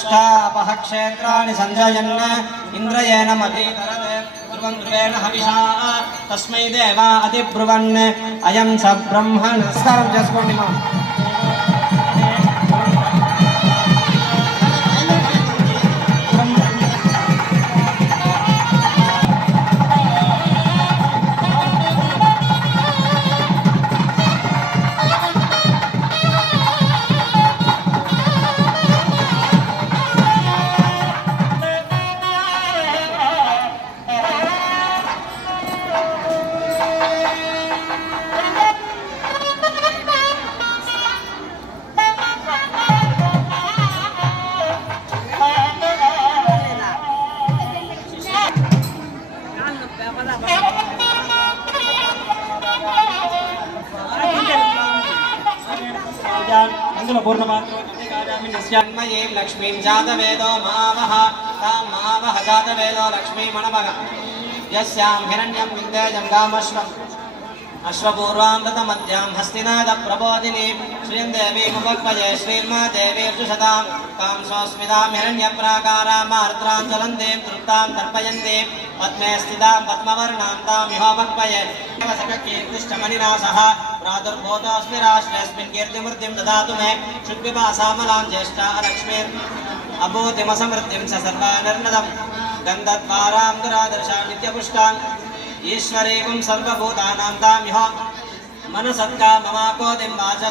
ष्ठापहक्षेत्राणि सञ्जयन् इन्द्रयेण मतीतरते ध्रुवन् ध्रुवेण हविषा तस्मै देवा अतिब्रुवन् अयं स ब्रह्मणः सर्वजस्वणिमम् लक्ष्मीं जातवेदो मावः तां मावः जातवेदो लक्ष्मीमणमग यस्यां हिरण्यं विन्देजं गामश्वम् अश्वपूर्वामृतमद्यां हस्तिनादप्रबोधिनीं श्रियं देवीमुपक्वये श्रीर्मा देवीर्जुषतां तां स्वस्मितां हिरण्यप्राकारामार्द्रां ज्वलन्तीं तृप्तां तर्पयन्तीं पद्मेस्थितां पद्मवर्णान्तां विहाभक्वये कीर्तिष्टमणिनाशः प्रादुर्भूतोऽस्मिराश्रयस्मिन् कीर्तिमृतिं ददातु मे। शुद्विपासामलां ज्येष्ठा लक्ष्मीर् अबोधिमसमृद्धिं स सर्वानिर्मदं गन्धद्वारां दुरादर्शां नित्यपुष्टान्। ईश्वरेकं सर्वभूतानां तां युः वाचः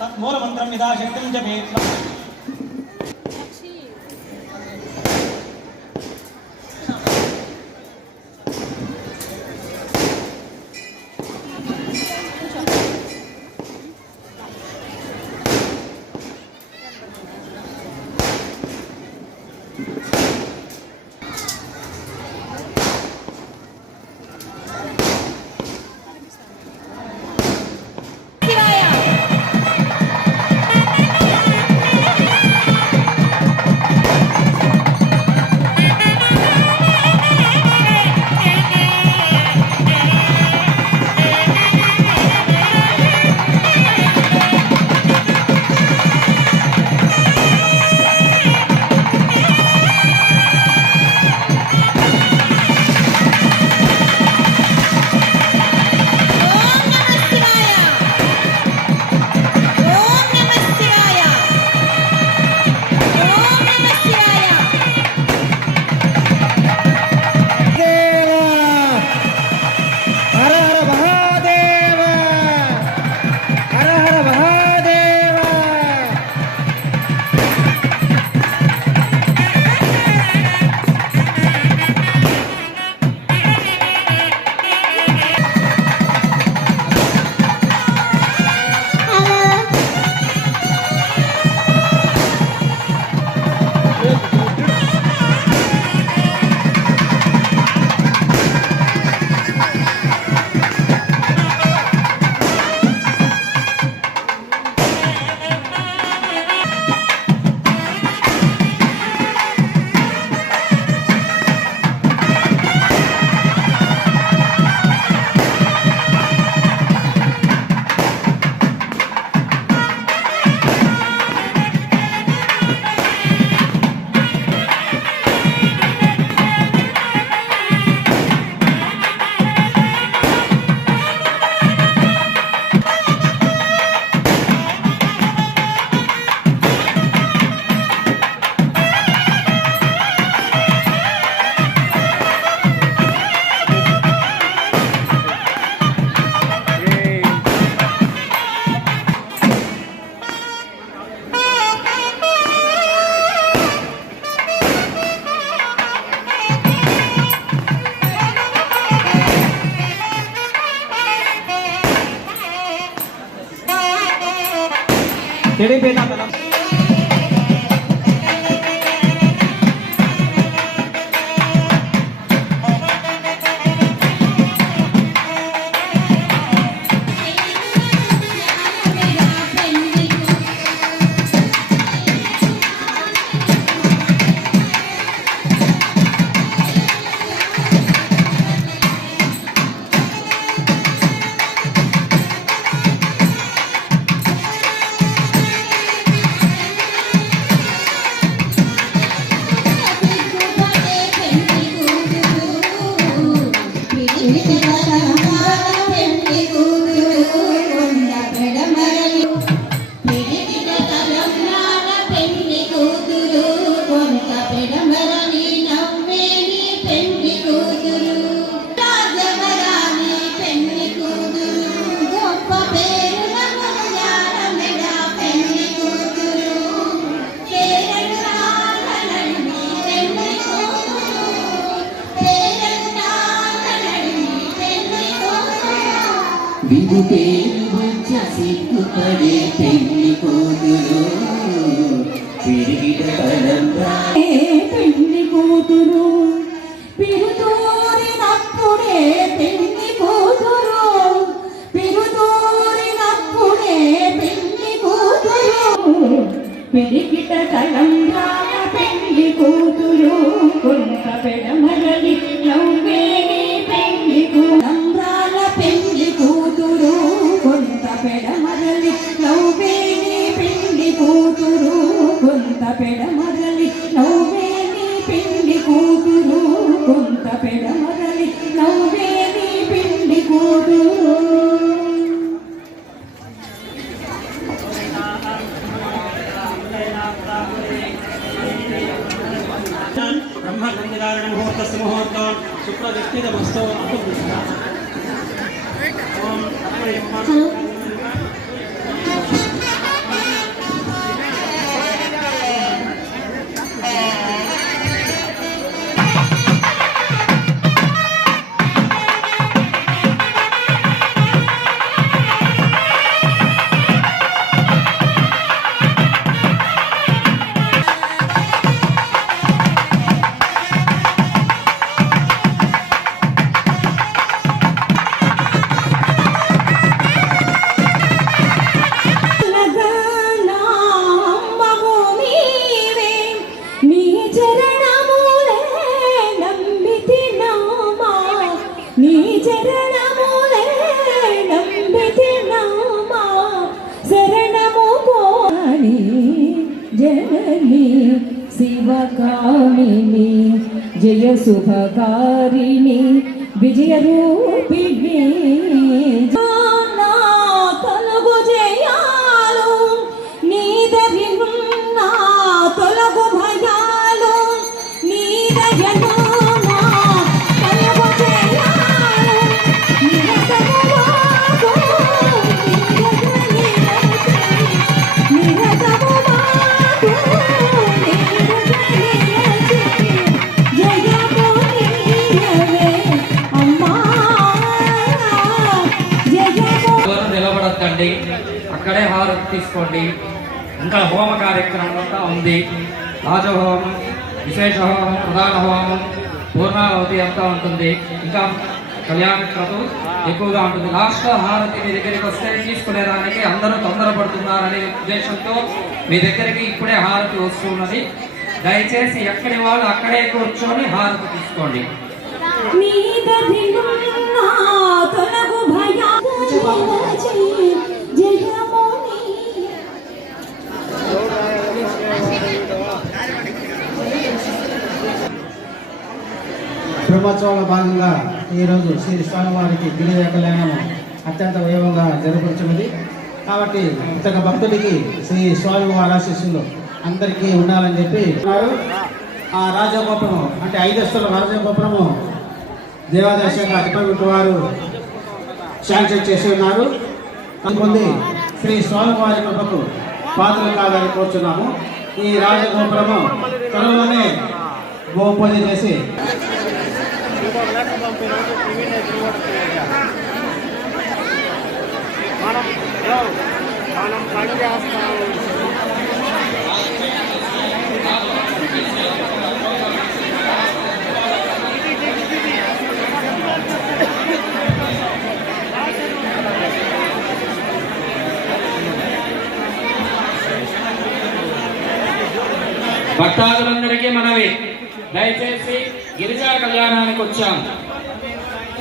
తత్పూర్వే 别别别打别 టీడీపీ తరఫున కూతురు విధు పేరు వచ్చ సిగ్గుపడే పెళ్ళి కూతురు. తిరిగిట కలంరా పెళ్ళి కూతురు? పిరుతూరినప్పుడే పెళ్ళి కూతురు. పిరుతూరినప్పుడే పెళ్ళి కూతురు. పిడికిట కలంగాన పెళ్ళి కూతురు? కొంత పెడమరలి నవ్వేని బ్రహ్మగంధికారణ ముహూర్తస్య ముహూర్తం శుక్రవ్యక్తిదమస్తో ఓం സുഭകാ తీసుకోండి. ఇంకా హోమ కార్యక్రమం అంతా ఉంది. రాజహోమం విశేష హోమం ప్రధాన హోమం పూర్ణావతి అంతా ఉంటుంది. ఇంకా కళ్యాణ క్రతు ఎక్కువగా ఉంటుంది. లాస్ట్ హారతి మీ దగ్గరికి వస్తే తీసుకునేదానికి అందరూ తొందరపడుతున్నారనే ఉద్దేశంతో మీ దగ్గరికి ఇప్పుడే హారతి వస్తున్నది. దయచేసి ఎక్కడి వాళ్ళు అక్కడే కూర్చొని హారతి తీసుకోండి. నీదధినున్న బ్రహ్మోత్సవంలో భాగంగా ఈరోజు శ్రీ స్వామివారికి గిరిజ కళ్యాణము అత్యంత వైభవంగా జరపడుతున్నది కాబట్టి ఇతర భక్తుడికి శ్రీ స్వామివారి ఆశీస్సులు అందరికీ ఉండాలని చెప్పి ఉన్నారు. ఆ రాజగోపురము అంటే ఐదస్తుల రాజగోపురము దేవాదాయ శాఖ డిపార్ట్మెంట్ వారు శాంక్షన్ చేసి ఉన్నారు. అందుకొంది శ్రీ స్వామివారి కృపకు పాత్రలు కాదని కోరుచున్నాము. ఈ రాజగోపురము త్వరలోనే గోపూజ చేసి లెటర్ పంపే రోజు టీవీనే మనం మనం పని చేస్తాము భక్తాదులందరికీ మనవి. దయచేసి గిరిజా కళ్యాణానికి వచ్చాం.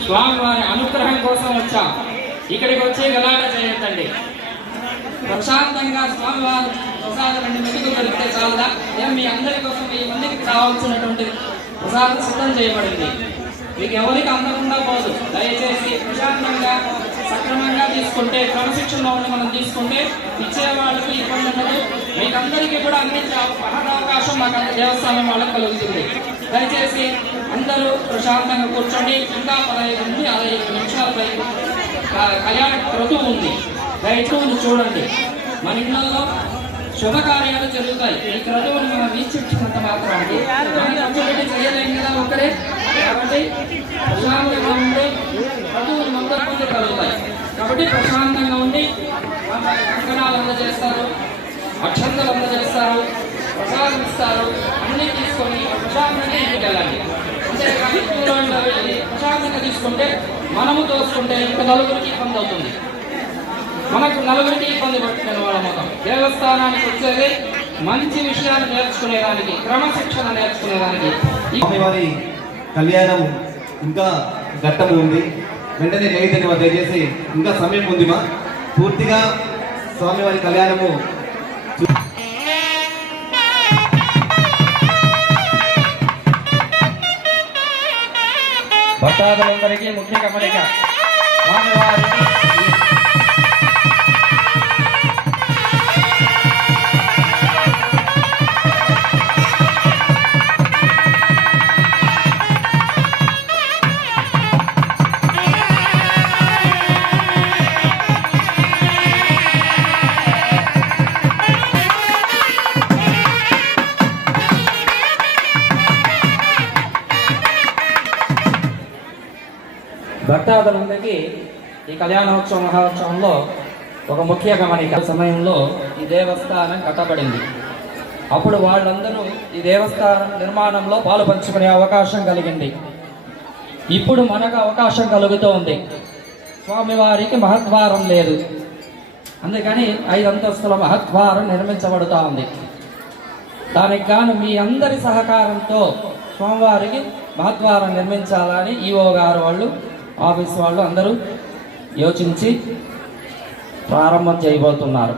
స్వామివారి అనుగ్రహం కోసం వచ్చాం. ఇక్కడికి వచ్చి గలాట చేయొద్దండి. ప్రశాంతంగా స్వామివారి ప్రసాదం రెండు మెతుకు దొరికితే చాలదా? ఏం మీ అందరి కోసం మీ మందికి కావాల్సినటువంటి ప్రసాదం సిద్ధం చేయబడింది. మీకు ఎవరికి అందకుండా పోదు. దయచేసి ప్రశాంతంగా సక్రమంగా తీసుకుంటే క్రమశిక్షణలో ఉండి మనం తీసుకుంటే ఇచ్చే వాళ్ళకి ఇబ్బంది ఉండదు. మీకందరికీ కూడా అందించే మహా అవకాశం మాకు అంత దేవస్థానం వాళ్ళకి కలుగుతుంది. దయచేసి అందరూ ప్రశాంతంగా కూర్చోండి. ఇంకా పదహైదు నుండి అరవై నిమిషాల పైకి కళ్యాణ క్రతువు ఉంది. దయచేసి చూడండి. మన ఇళ్ళలో శుభకార్యాలు జరుగుతాయి. ఈ క్రతువును మనం వీక్షించినంత మాత్రానికి. మనం కూర్చోబెట్టి చేయలేం కదా ఒక్కరే. కాబట్టి ప్రశాంతంగా ఉండి క్రతువులు మొత్తం కలుగుతాయి. కాబట్టి ప్రశాంత ఉండి మన కంకణాలు అందజేస్తారు అక్షంతలు అందజేస్తారు ప్రసాదం ఇస్తారు అన్ని తీసుకొని ప్రశాంతంగా ఇంటికి వెళ్ళాలి. అంతేకాని దూరంగా వెళ్ళి ప్రశాంతంగా తీసుకుంటే మనము తోసుకుంటే ఇంకా నలుగురికి ఇబ్బంది అవుతుంది. మనకు నలుగురికి ఇబ్బంది పడుతుంది వాళ్ళం దేవస్థానానికి వచ్చేది మంచి విషయాలు నేర్చుకునేదానికి క్రమశిక్షణ నేర్చుకునేదానికి. ఈ కళ్యాణం ఇంకా ఘట్టం ఉంది. వెంటనే లేదండి దయచేసి ఇంకా సమయం ఉంది మా పూర్తిగా స్వామివారి కళ్యాణము భక్తాదులందరికీ ముఖ్య కమలిక. స్వామివారికి భక్తాదులందరికీ ఈ కళ్యాణోత్సవ మహోత్సవంలో ఒక ముఖ్య గమనిక. సమయంలో ఈ దేవస్థానం కట్టబడింది. అప్పుడు వాళ్ళందరూ ఈ దేవస్థానం నిర్మాణంలో పాలు పంచుకునే అవకాశం కలిగింది. ఇప్పుడు మనకు అవకాశం కలుగుతూ ఉంది స్వామివారికి మహద్వారం లేదు. అందుకని ఐదు అంతస్తుల మహద్వారం నిర్మించబడుతూ ఉంది దానికి గాను మీ అందరి సహకారంతో స్వామివారికి మహద్వారం నిర్మించాలని ఈఓ గారు వాళ్ళు ఆఫీస్ వాళ్ళు అందరూ యోచించి ప్రారంభం చేయబోతున్నారు.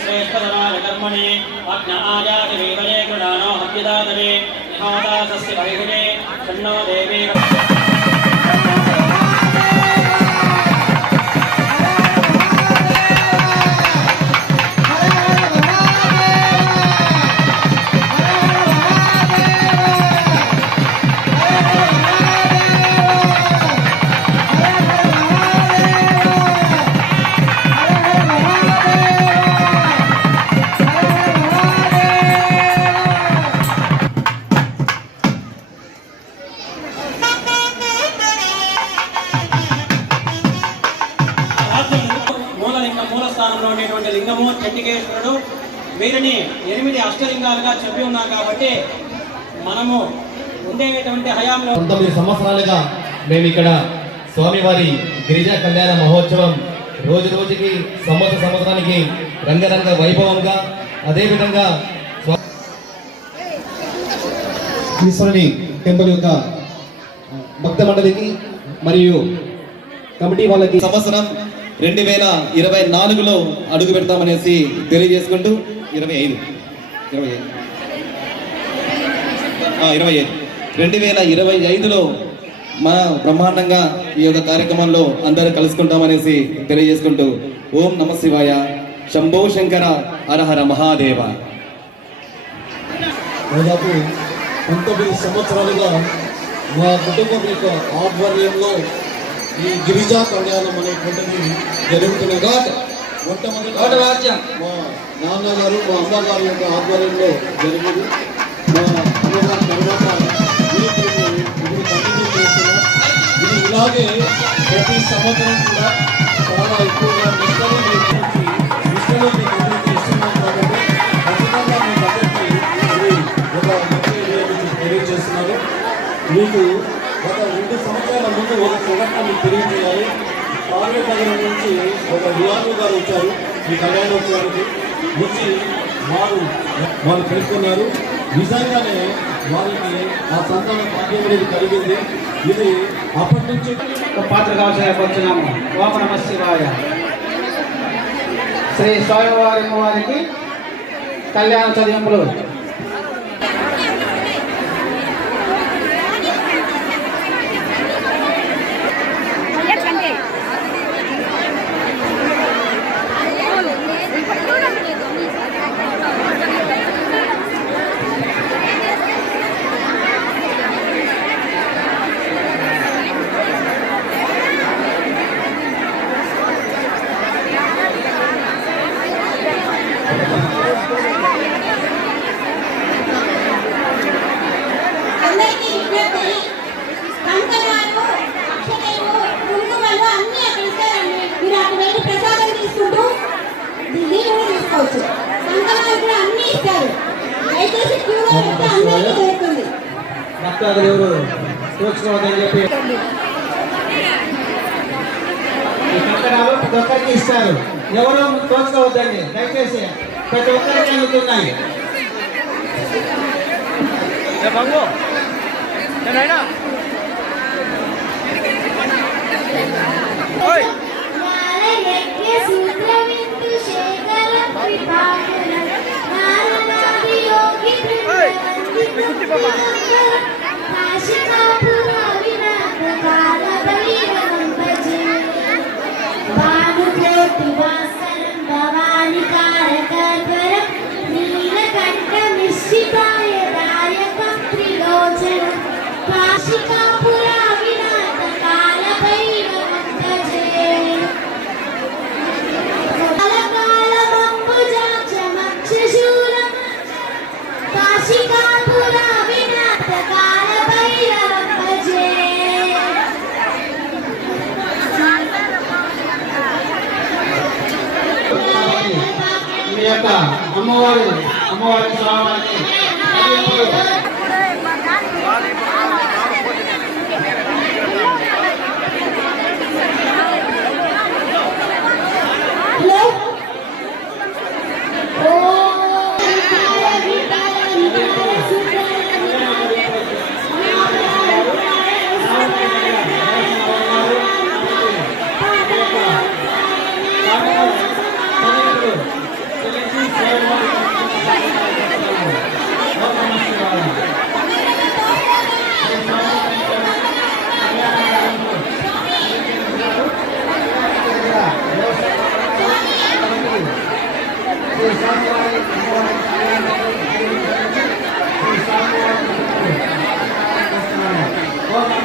श्रेष्ठजमानकर्मणि अग्न कृणानो हव्यदादने निहोदासस्य बहिर्णे तन्नो देवी మూల స్థానంలో ఉండేటువంటి లింగము చెట్టికేశ్వరుడు వీరిని ఎనిమిది అష్టలింగాలుగా చెప్పి ఉన్నాం కాబట్టి మనము ఉండేటువంటి హయాంలో పంతొమ్మిది సంవత్సరాలుగా మేము ఇక్కడ స్వామివారి గిరిజా కళ్యాణ మహోత్సవం రోజు రోజుకి సంవత్సర సంవత్సరానికి రంగరంగ వైభవంగా అదేవిధంగా స్వా- ఈశ్వరుని టెంపుల్ యొక్క భక్త మండలికి మరియు కమిటీ వాళ్ళకి సంవత్సరం రెండు వేల ఇరవై నాలుగులో అడుగు పెడతామనేసి తెలియజేసుకుంటూ ఇరవై ఐదు. ఇరవై ఐదు. ఇరవై ఐదు. రెండు వేల ఇరవై ఐదులో మన బ్రహ్మాండంగా ఈ యొక్క కార్యక్రమంలో అందరూ కలుసుకుంటామనేసి తెలియజేసుకుంటూ ఓం నమ శివాయ శంభో శంకర అరహర మహాదేవ. దాదాపు పంతొమ్మిది సంవత్సరాలుగా మా కుటుంబం యొక్క ఆధ్వర్యంలో ఈ గిరిజా కళ్యాణం అనేటువంటిది జరుగుతున్న ఘాట్. మొట్టమొదటి రాజ్యం. మా నాన్నగారు మా అమ్మగారి యొక్క ఆధ్వర్యంలో జరిగింది. మా అమ్మగారి తర్వాత వీటిని ఇప్పుడు కంటిన్యూ చేస్తున్నాం ఇది ఇలాగే ప్రతి సంవత్సరం కూడా చాలా ఎక్కువగా నిష్టలు నేర్పించి నిష్టలు చేస్తున్నాం కాబట్టి ఖచ్చితంగా అందరికీ ఒక మంచి తెలియజేస్తున్నారు మీకు ఒక రెండు సంవత్సరాల ముందు ఒక సంఘటన తెలియజేయాలి కాంగ్రెస్ నగరం నుంచి ఒక విఆర్ఓ గారు వచ్చారు. ఈ కళ్యాణోత్సవానికి వచ్చి వారు వారు పేర్కొన్నారు నిజంగానే వారికి ఆ సంతాన భాగ్యం అనేది కలిగింది. ఇది అప్పటి నుంచి ఒక పాత్ర కావాల్సిన వచ్చినాము. ఓం నమ శివాయ. శ్రీ స్వామివారి వారికి కళ్యాణ చదివింపులు అందరికీ విజ్ఞప్తి కంకణాలు అక్షతలు కుంకుమలు అన్ని అక్కడ ఇస్తారండి మీరు అక్కడ వెళ్ళి ప్రసాదం తీసుకుంటూ నీళ్ళు కూడా తీసుకోవచ్చు కంకణాలు కూడా అన్ని ఇస్తారు దయచేసి క్యూలో వెళ్తే అందరికీ దొరుకుతుంది భక్తులు ఎవరు తోచుకోవద్దని చెప్పి ఈ కట్టడాలు ప్రతి ఒక్కరికి ఇస్తారు ఎవరు తోచుకోవద్దండి దయచేసి ప్రతి ఒక్కరికి అందుతున్నాయి నారయజ్ఞ Magical Hello?